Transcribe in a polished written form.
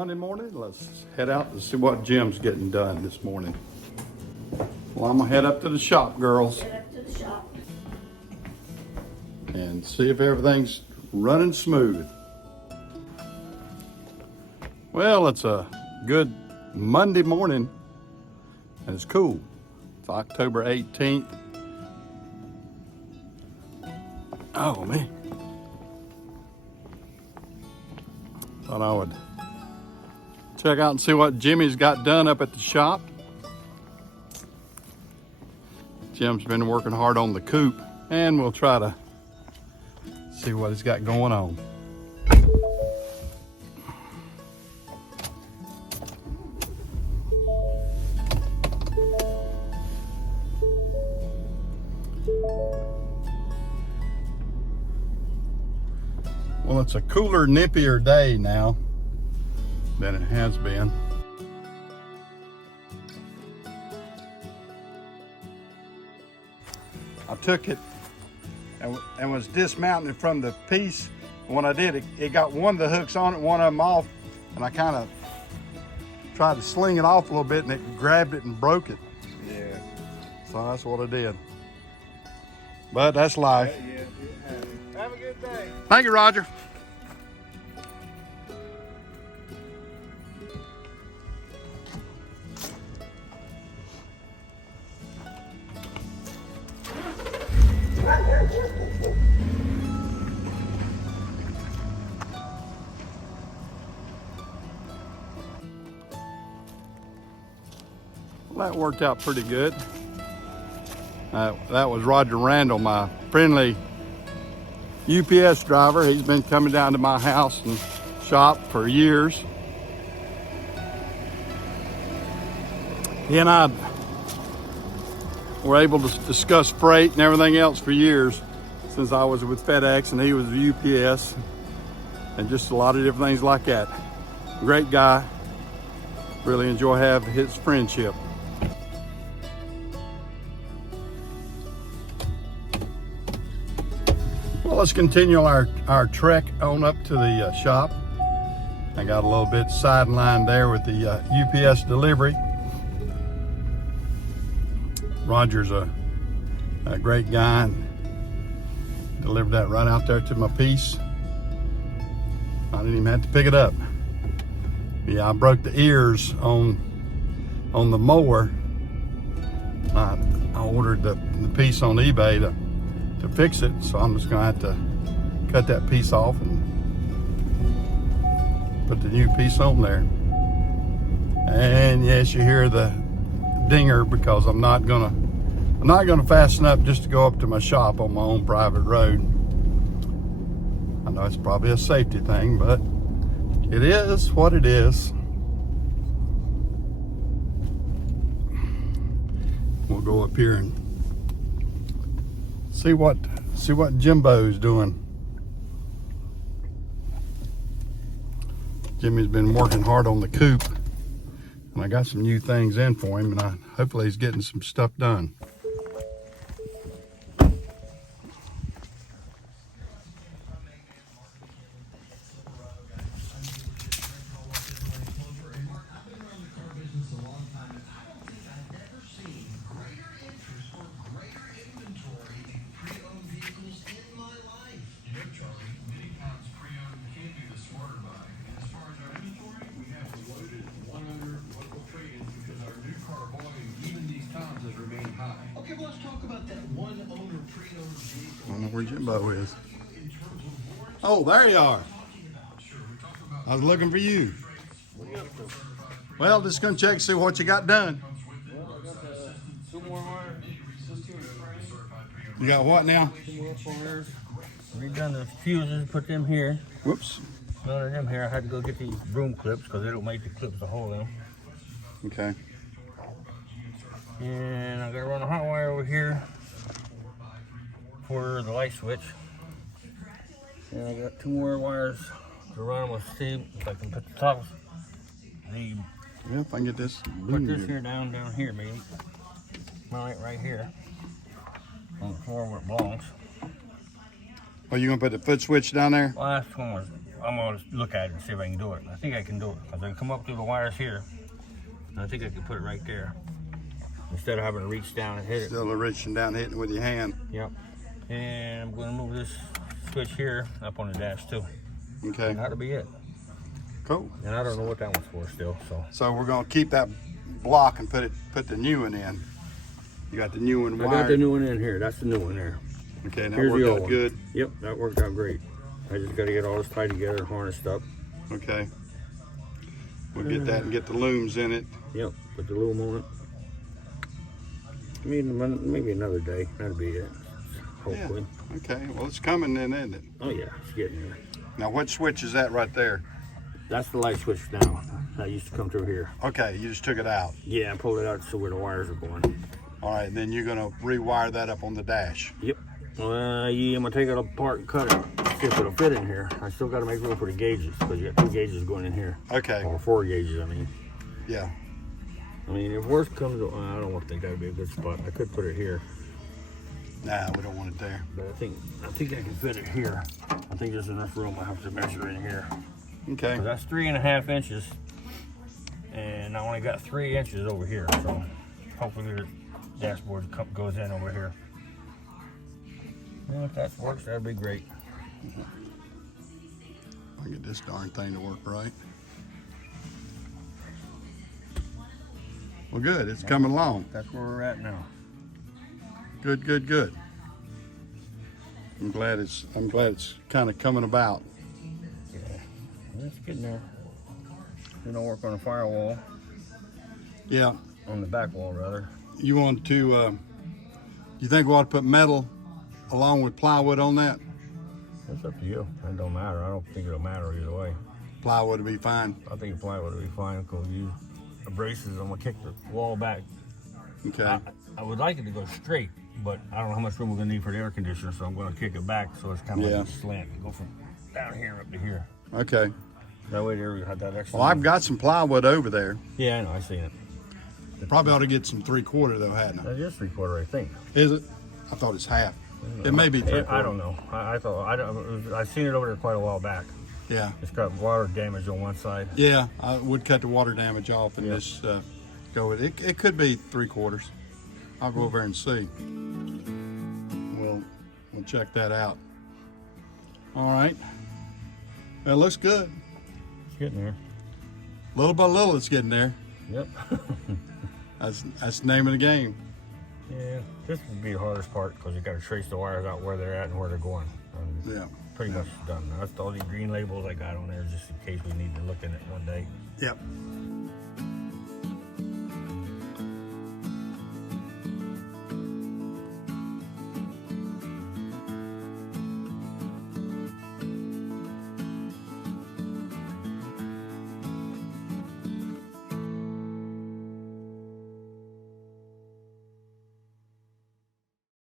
Monday morning. Let's head out and see what Jim's getting done this morning. Well, I'm gonna head up to the shop, girls. Head up to the shop. And see if everything's running smooth. Well, it's a good Monday morning and it's cool. It's October 18th. Oh man. Thought I would check out and see what Jimmy's got done up at the shop. Jim's been working hard on the coupe, and we'll try to see what he's got going on. Well, it's a cooler, nippier day now than it has been. I took it and was dismounting it from the piece. When I did, it got one of the hooks on it, one of them off, and I kind of tried to sling it off a little bit, and it grabbed it and broke it. Yeah. So that's what I did. But that's life. Yeah. Have a good day. Thank you, Roger. Well, that worked out pretty good. That was Roger Randall, my friendly UPS driver. He's been coming down to my house and shop for years. He and I were able to discuss freight and everything else for years, since I was with FedEx and he was with UPS, and just a lot of different things like that. Great guy. Really enjoy having his friendship. Well, let's continue our trek on up to the shop. I got a little bit sidelined there with the UPS delivery. Roger's a great guy and delivered that right out there to my piece. I didn't even have to pick it up. Yeah, I broke the ears on the mower. I ordered the piece on eBay to fix it, so I'm just gonna have to cut that piece off and put the new piece on there. And yes, you hear the dinger because I'm not gonna fasten up just to go up to my shop on my own private road. I know it's probably a safety thing, but it is what it is. We'll go up here and see what Jimbo's doing. Jimmy's been working hard on the coupe, and I got some new things in for him, and hopefully he's getting some stuff done. Okay, well, let's talk about that one owner pre-owned vehicle. I don't know where Jimbo is. Oh, there you are. I was looking for you. Well, just gonna check and see what you got done. Well, I got the 2 more wire system frame. You got what now? 2 more wires. Redone the fuses, put them here. Whoops. None of them here. I had to go get these broom clips because they don't make the clips to hold them. Okay. And I gotta run a hot wire over here for the light switch. And I got 2 more wires to run them with Steve. If I can put the tops. Need Yeah, if I can get this. put this here down here, maybe. Mount it right here on the floor where it belongs. Are you gonna put the foot switch down there? Well, that's one I'm gonna look at it and see if I can do it. I think I can do it. I can come up through the wires here. And I think I can put it right there. Instead of having to reach down and hit it. Still reaching down, hitting it with your hand. Yep. And I'm gonna move this switch here up on the dash too. Okay. And that'll be it. Cool. And I don't know what that one's for still, so. So we're gonna keep that block and put the new one in. You got the new one I wired. got the new one in here. That's the new one there. Okay, and that Here's the worked old out one. good. Yep, that worked out great. I just got to get all this tied together and harnessed up. Okay. We'll get that and get the looms in it. Yep, put the loom on it. Maybe another day. That'll be it. Hopefully. Yeah. Okay. Well, it's coming then, isn't it? Oh yeah, it's getting there. Now, what switch is that right there? That's the light switch now. That used to come through here. Okay, you just took it out. Yeah, I pulled it out so where the wires are going. All right, then you're gonna rewire that up on the dash. Yep. Yeah, I'm gonna take it apart and cut it. See if it'll fit in here. I still got to make room for the gauges because you got 2 gauges going in here. Okay. Or 4 gauges, I mean. Yeah. I mean, if worst comes to, I don't think that'd be a good spot. I could put it here, Nah, we don't want it there. but I think I can fit it here. I think there's enough room. I have to measure in here. Okay. 'Cause that's 3.5 inches, and I only got 3 inches over here. So hopefully the dashboard goes in over here. And if that works, that'd be great. I'll get this darn thing to work right. Well, good. It's coming along. That's where we're at now. Good, good, good. I'm glad it's kind of coming about. Yeah, it's getting there. Then I'll work on the firewall, Yeah. on the back wall rather. You want to? You think we ought to put metal along with plywood on that? That's up to you. It don't matter. I don't think it'll matter either way. Plywood will be fine. I think plywood will be fine because you braces. I'm gonna kick the wall back. Okay. I would like it to go straight, but I don't know how much room we're gonna need for the air conditioner, so I'm gonna kick it back so it's kind of like a slant. Go from down here up to here. Okay. That way there we have that extra. Well, I've got some plywood over there. Yeah, I know. I seen it. Probably ought to get some 3/4 though, hadn't I? That is 3/4, I think. Is it? I thought it's half. It may be 3/4. I don't know. I thought I seen it over there quite a while back. Yeah. It's got water damage on one side. Yeah, I would cut the water damage off and Yep. just go with it. It could be 3/4. I'll go over there and see. We'll check that out. All right. It looks good. It's getting there. Little by little, it's getting there. Yep. That's the name of the game. Yeah, this would be the hardest part because you got to trace the wires out where they're at and where they're going. Yeah. Pretty much done. That's all these green labels I got on there just in case we need to look in it one day. Yep.